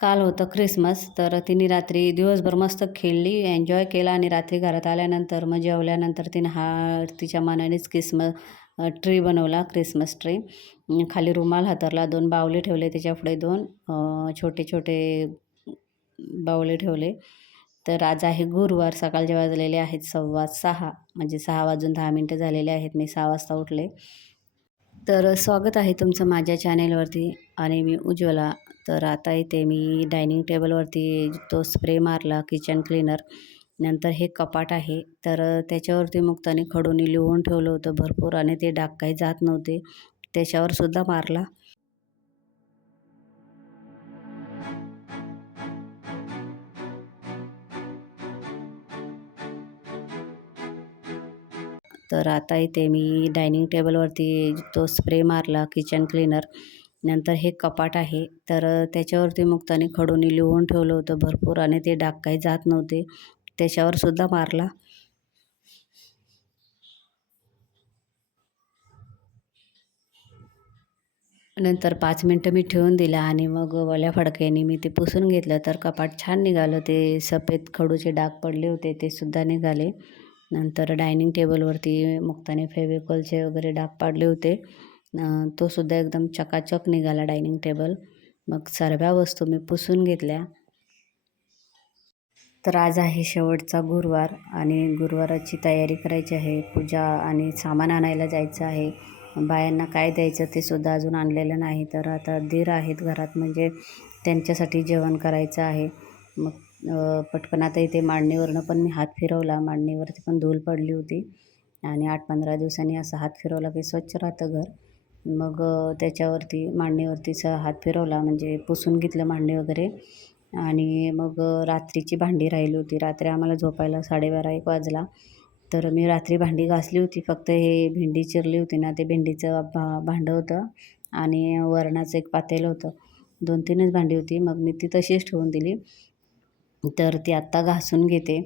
काल होतं ख्रिसमस तर तिने रात्री दिवसभर मस्त खेळली एन्जॉय केला आणि रात्री घरात आल्यानंतर मग जेवल्यानंतर तिनं हा तिच्या मनानेच क्रिसमस ट्री बनवला क्रिसमस ट्री. खाली रुमाल हातरला दोन बावले ठेवले त्याच्या पुढे दोन छोटे छोटे बावले ठेवले. तर आज आहे गुरुवार सकाळचे वाजलेले आहेत सव्वा सहा म्हणजे सहा वाजून दहा मिनटं झालेले आहेत. मी सहा वाजता उठले. तर स्वागत आहे तुमचं माझ्या चॅनेलवरती आणि मी उज्ज्वला. तर आता इथे मी डायनिंग टेबलवरती तो स्प्रे मारला किचन क्लीनर. नंतर हे कपाट आहे. तर त्याच्यावरती मुक्ताने खडूनी लिहून ठेवलं होतं भरपूर आणि ते डाग काही जात नव्हते. त्याच्यावर सुद्धा मारला. तर आता इथे मी डायनिंग टेबलवरती तो स्प्रे मारला किचन क्लीनर नंतर हे कपाट आहे. तर त्याच्यावरती मुक्ताने खडूनी लिहून ठेवलं होतं भरपूर आणि ते डाग काही जात नव्हते. त्याच्यावर सुद्धा मारला. नंतर पाच मिनटं मी ठेवून दिला आणि मग वल्या फडक्याने मी ते पुसून घेतलं. तर कपाट छान निघालं. ते सफेद खडूचे डाग पडले होते ते सुद्धा निघाले. नंतर डायनिंग टेबलवरती मुक्ताने फेविकॉलचे वगैरे डाग पाडले होते. तो सुद्धा एकदम चकाचक निघाला डायनिंग टेबल. मग सर्व वस्तू मी पुसून घेतल्या. तर आज आहे शेवटचा गुरुवार आणि गुरुवाराची तयारी करायची आहे. पूजा आणि सामान आणायला जायचं आहे. बायांना काय द्यायचं ते सुद्धा अजून आणलेलं नाही. तर आता दीर आहेत घरात म्हणजे त्यांच्यासाठी जेवण करायचं आहे. मग पटकन आता इथे मांडणीवरनं पण मी हात फिरवला. मांडणीवरती पण धूल पडली होती. आणि आठ पंधरा दिवसांनी असा हात फिरवला की स्वच्छ राहतं घर. मग त्याच्यावरती मांडणीवरतीचा हात फिरवला. म्हणजे पुसून घेतलं मांडणी वगैरे. आणि मग रात्रीची भांडी राहिली होती. रात्री आम्हाला झोपायला साडेबारा एक वाजला. तर मी रात्री भांडी घासली होती. फक्त हे भेंडी चिरली होती ना ते भेंडीचं भा भांडं होतं. आणि वरणाचं एक पातेलं होतं. दोन तीनच भांडी होती. मग मी ती तशीच ठेवून दिली. तर ती आत्ता घासून घेते.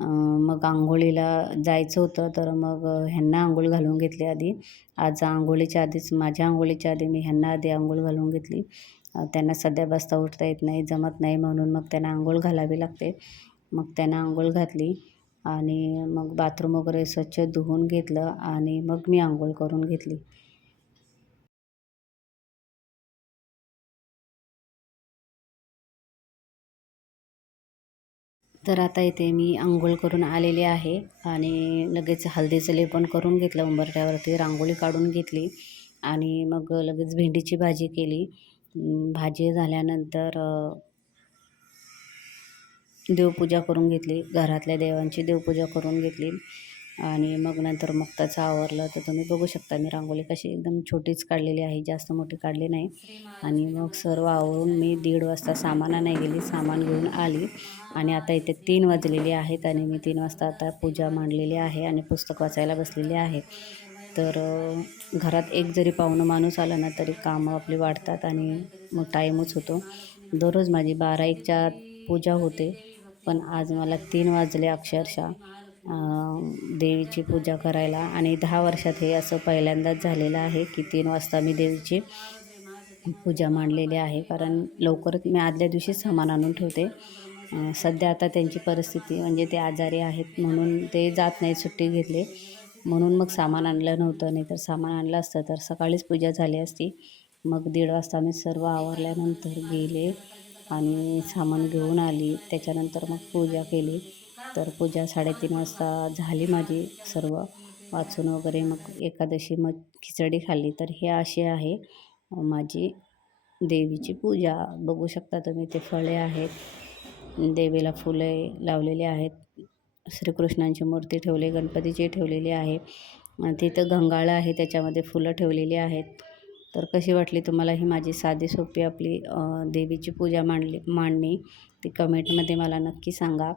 मग आंघोळीला जायचं होतं तर मग ह्यांना आंघोळ घालून घेतली आधी. आज आंघोळीच्या आधीच माझ्या आंघोळीच्या आधी मी ह्यांना आधी आंघोळ घालून घेतली. त्यांना सध्या बसता उठता येत नाही जमत नाही म्हणून मग त्यांना आंघोळ घालावी लागते. मग त्यांना आंघोळ घातली आणि मग बाथरूम वगैरे स्वच्छ धुवून घेतलं आणि मग मी आंघोळ करून घेतली. तर आता इथे मी आंघोळ करून आलेले आहे आणि लगेच हळदीचं लेपन करून घेतलं उंबरठ्यावरती रांगोळी काढून घेतली आणि मग लगेच भेंडीची भाजी केली. भाजी झाल्यानंतर देवपूजा करून घेतली. घरातल्या देवांची देवपूजा करून घेतली. आणि मग नंतर मग त्याचं आवरलं तर तुम्ही बघू शकता मी रांगोळी कशी एकदम छोटीच काढलेली आहे जास्त मोठी काढली नाही. आणि मग सर्व आवरून मी दीड वाजता सामाना नाही गेली सामान घेऊन आली. आणि आता इथे तीन वाजलेली आहेत आणि मी तीन वाजता आता पूजा मांडलेली आहे आणि पुस्तक वाचायला बसलेली आहे. तर घरात एक जरी पाहुणं माणूस आला ना तरी कामं आपली वाढतात आणि मग टाईमच होतो. दररोज माझी बारा एकच्या पूजा होते पण आज मला तीन वाजले अक्षरशः. देवीची पूजा करायला. आणि दहा वर्षात हे असं पहिल्यांदाच झालेलं आहे की तीन वाजता मी देवीची पूजा मांडलेली आहे. कारण लवकरच मी आदल्या दिवशीच सामान आणून ठेवते. सध्या आता त्यांची परिस्थिती म्हणजे ते आजारी आहेत म्हणून ते जात नाही सुट्टी घेतले. म्हणून मग सामान आणलं नव्हतं. नाही तर सामान आणलं असतं तर सकाळीच पूजा झाली असती. मग दीड वाजता मी सर्व आवरल्यानंतर गेले आणि सामान घेऊन आली. त्याच्यानंतर मग पूजा केली. तर पूजा साडेतीन वाजता झाली माझी सर्व. वाचून वगैरे मग एकादशी मग खिचडी खाल्ली. तर हे अशी आहे माझी देवीची पूजा. बघू शकता तुम्ही ते फळे आहेत. देवीला फुले लावलेली आहेत. श्रीकृष्णांची मूर्ती ठेवली गणपतीची ठेवलेली आहे. तिथं गंगाळं आहे त्याच्यामध्ये फुलं ठेवलेली आहेत. तर कशी वाटली तुम्हाला ही माझी साधी सोपी आपली देवीची पूजा मांडली मांडणी? ती कमेंटमध्ये मला नक्की सांगा.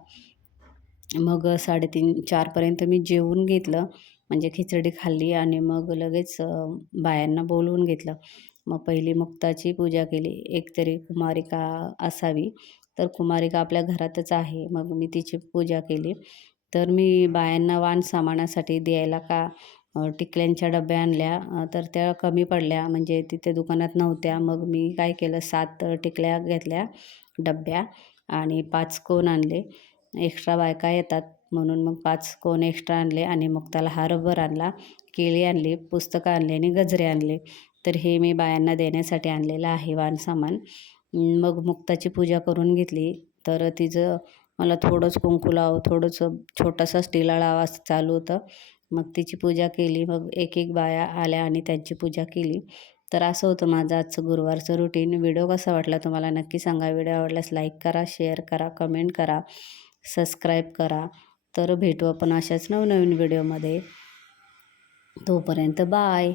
मग साडेतीन चारपर्यंत मी जेवून घेतलं. म्हणजे खिचडी खाल्ली आणि मग लगेच बायांना बोलवून घेतलं. मग पहिली मुक्ताची पूजा केली. एकतरी कुमारिका असावी. तर कुमारिका आपल्या घरातच आहे. मग मी तिची पूजा केली. तर मी बायांना वाण सामानासाठी द्यायला का टिकल्यांच्या डब्या आणल्या? तर त्या कमी पडल्या. म्हणजे तिथे दुकानात नव्हत्या. मग मी काय केलं? सात टिकल्या घेतल्या डब्या आणि पाच कोन आणले. एक्स्ट्रा बायका येतात. म्हणून मग पाच कोण एक्स्ट्रा आणले आणि मग त्याला हा रबर आणला केळी आणली पुस्तकं आणली आणि गजरे आणले. तर हे मी बायांना देण्यासाठी आणलेलं आहे वाण सामान. मग मुक्ताची पूजा करून घेतली. तर तिचं मला थोडंच कुंकू लाव थोडंसं छोटासा स्टिला लाव असं चालू होतं. मग तिची पूजा केली. मग एक एक बाया आल्या आणि त्यांची पूजा केली. तर असं होतं माझं आजचं गुरुवारचं रुटीन व्हिडिओ कसा वाटला तुम्हाला नक्की सांगा. व्हिडिओ आवडल्यास लाईक करा शेअर करा कमेंट करा. सबस्क्राईब करा. तर भेटू आपण अशाच नवनवीन व्हिडिओमध्ये. तोपर्यंत बाय.